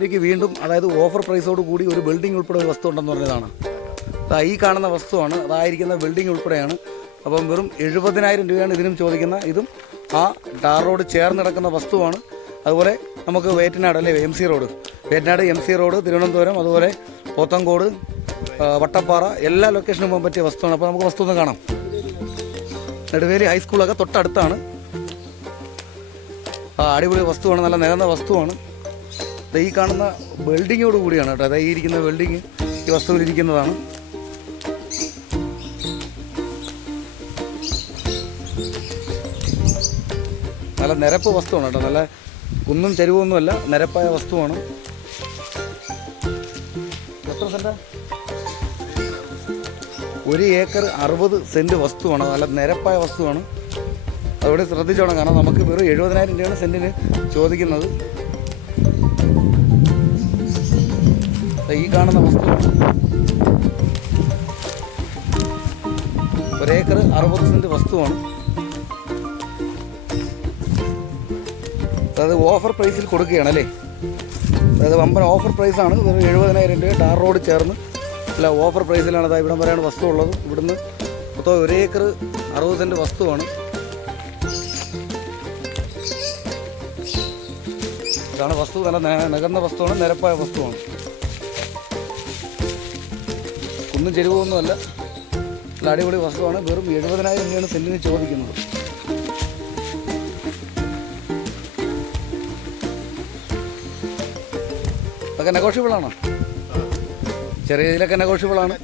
രൂപയ്ക്ക് വീണ്ടും അതായത് ഓഫർ പ്രൈസോട് കൂടി ഒരു ബിൽഡിംഗ് ഉൾപ്പെടെ ഒരു വസ്തു ഉണ്ടെന്ന് പറഞ്ഞതാണ്. ഈ കാണുന്ന വസ്തുവാണ് അതായിരിക്കുന്ന ബിൽഡിംഗ് ഉൾപ്പെടെയാണ്. അപ്പം വെറും എഴുപതിനായിരം രൂപയാണ് ഇതിനും ചോദിക്കുന്ന ഇതും ആ ടാർ റോഡ് ചേർന്ന് കിടക്കുന്ന വസ്തുവാണ്. അതുപോലെ നമുക്ക് വേറ്റനാട് അല്ലേ M C road. Vettanad M C road Thiruvananthapuram അതുപോലെ പോത്തങ്കോട് വട്ടപ്പാറ എല്ലാ ലൊക്കേഷനും പോകാൻ പറ്റിയ വസ്തുവാണ്. അപ്പോൾ നമുക്ക് വസ്തു ഒന്ന് കാണാം. നെടുവേലി ഹൈസ്കൂളൊക്കെ തൊട്ടടുത്താണ്. ആ അടിപൊളി വസ്തുവാണ് നല്ല നിരന്ന വസ്തുവാണ്. ഈ കാണുന്ന ബിൽഡിങ്ങോട് കൂടിയാണ് കേട്ടോ. അതായത് ഇരിക്കുന്ന ബിൽഡിങ് ഈ വസ്തുവിലിരിക്കുന്നതാണ് നല്ല നിരപ്പ് വസ്തുവാണ് കേട്ടോ. നല്ല കുന്നും ചരിവൊന്നുമല്ല നിരപ്പായ വസ്തുവാണ്. എത്ര സെന്റാ? ഒരു ഏക്കർ അറുപത് സെന്റ് വസ്തുവാണ്. നല്ല നിരപ്പായ വസ്തുവാണ്. അതോടെ ശ്രദ്ധിച്ചോണം കാരണം നമുക്ക് വെറും എഴുപതിനായിരം രൂപയാണ് സെന്റിന് ചോദിക്കുന്നത്. കാണുന്ന വസ്തുവാണ്. ഒരേക്കർ അറുപത് സെന്റ് വസ്തുവാണ്. അതായത് ഓഫർ പ്രൈസിൽ കൊടുക്കുകയാണ് അല്ലേ? അതായത് വമ്പൻ ഓഫർ പ്രൈസാണ് വെറും എഴുപതിനായിരം രൂപ ടാർ റോഡ് ചേർന്ന്. അല്ല ഓഫർ പ്രൈസിലാണ് അതായത് ഇവിടം വരെയാണ് വസ്തു ഉള്ളത്. ഇവിടുന്ന് മൊത്തം ഒരേക്കർ അറുപത് സെന്റ് വസ്തുവാണ്. ഇതാണ് വസ്തു നല്ല നികന്ന വസ്തുവാണ് നിരപ്പായ വസ്തുവാണ്. കുന്നും ചെരുവൊന്നുമല്ല. നല്ല അടിപൊളി വസ്തുവാണ്. വെറും എഴുപതിനായിരം രൂപയാണ് സെന്റിന് ചോദിക്കുന്നത്. അതൊക്കെ നെഗോഷ്യബിൾ ആണോ? ചെറിയ ഇതിലൊക്കെ നെഗോഷ്യബിൾ ആണ്.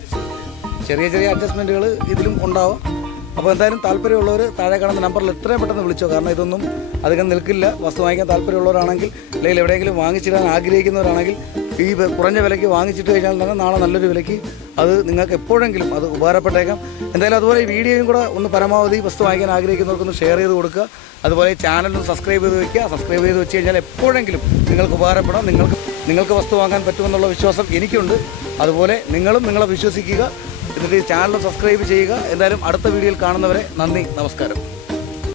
ചെറിയ ചെറിയ അഡ്ജസ്റ്റ്മെന്റുകൾ ഇതിലും ഉണ്ടാവും. അപ്പോൾ എന്തായാലും താല്പര്യമുള്ളവർ താഴെ കാണുന്ന നമ്പറിൽ എത്രയും പെട്ടെന്ന് വിളിച്ചോ. കാരണം ഇതൊന്നും അധികം നിൽക്കില്ല. വസ്തു വാങ്ങിക്കാൻ താല്പര്യമുള്ളവരാണെങ്കിൽ അല്ലെങ്കിൽ എവിടെയെങ്കിലും വാങ്ങിച്ചിടാൻ ആഗ്രഹിക്കുന്നവരാണെങ്കിൽ ഈ കുറഞ്ഞ വിലയ്ക്ക് വാങ്ങിച്ചിട്ട് കഴിഞ്ഞാൽ തന്നെ നാളെ നല്ലൊരു വിലയ്ക്ക് അത് നിങ്ങൾക്ക് എപ്പോഴെങ്കിലും അത് ഉപകാരപ്പെട്ടേക്കാം. എന്തായാലും അതുപോലെ ഈ വീഡിയോയും കൂടെ ഒന്ന് പരമാവധി വസ്തു വാങ്ങിക്കാൻ ആഗ്രഹിക്കുന്നവർക്കൊന്ന് ഷെയർ ചെയ്ത് കൊടുക്കുക. അതുപോലെ ചാനലും സബ്സ്ക്രൈബ് ചെയ്ത് വെക്കുക. സബ്സ്ക്രൈബ് ചെയ്ത് വെച്ച് കഴിഞ്ഞാൽ എപ്പോഴെങ്കിലും നിങ്ങൾക്ക് ഉപകാരപ്പെടാം. നിങ്ങൾക്ക് നിങ്ങൾക്ക് വസ്തു വാങ്ങാൻ പറ്റുമെന്നുള്ള വിശ്വാസം എനിക്കുണ്ട്. അതുപോലെ നിങ്ങളും നിങ്ങളെ വിശ്വസിക്കുക. എന്നിട്ട് ഈ ചാനൽ സബ്സ്ക്രൈബ് ചെയ്യുക. എന്തായാലും അടുത്ത വീഡിയോയിൽ കാണുന്നവരെ നന്ദി നമസ്കാരം.